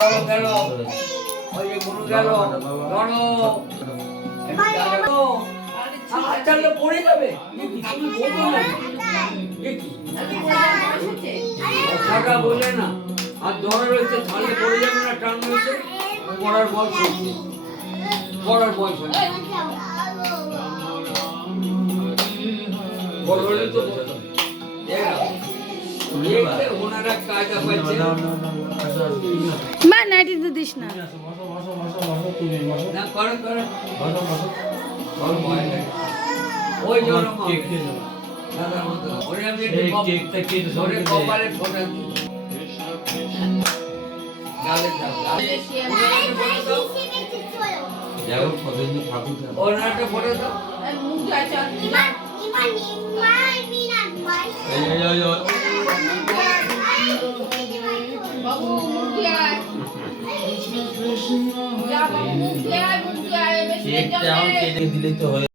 গেল ওই যে গুরু গেল ধরো আচ্ছা পড়ে যাবে কথাটা বললে না আর ধরা রয়েছে ছাড়লে পড়ে যাবে না টান রয়েছে পড়ার বয়স হচ্ছে পড়ার বয়স হচ্ছে বড় হলে তো ওনারা কায়দা পাইছে মা নাইটি তো দিস না না করো করো ওই জন্য দাদার মতো ওরে আমি কেকটা কেটে ধরে কপালে ফোটা গালে দাও যাও কতদিন ঠাকুর ওনাটা ফটো দাও মুখ যাচ্ছে বাবু মুখ দেয় যা বাবু মুখ দেয় মুখ দেয় বেশি দিলেই তো হয়।